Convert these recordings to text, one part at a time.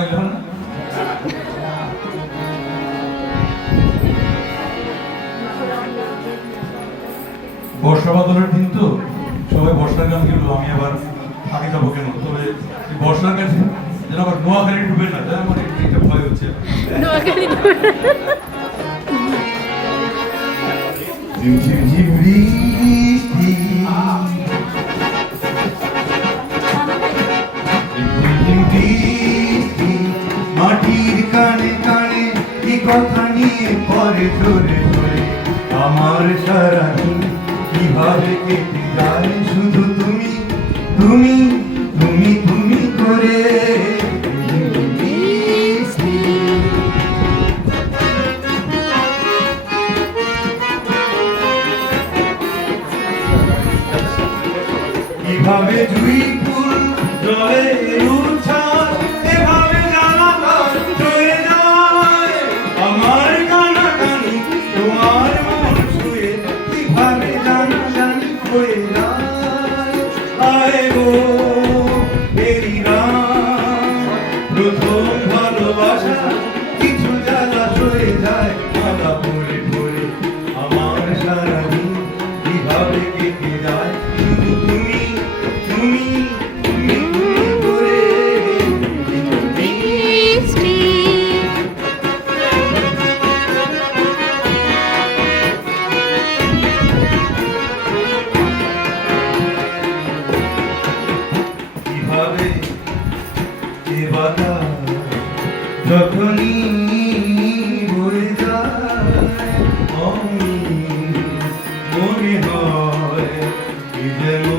গেলে না। বর্ষা বাদলের দিন তো? সবাই বর্ষার গান গেল আমি আবার আগে যাব কেন? তবে বর্ষার কাছে যেন আবার নোয়াখালী ডুবে না তাই আমার একটু একটা ভয় হচ্ছে। নোয়াখালী কথা পরে ধরে আমার সারাদিন কীভাবে কেটে যায়? শুধু তুমি তুমি তুমি তুমি করে কীভাবে জুই ফুল জলে 그 এ বাতাস যখনই বয়ে যায় মনে হয়। কীভাবে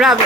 Bravo.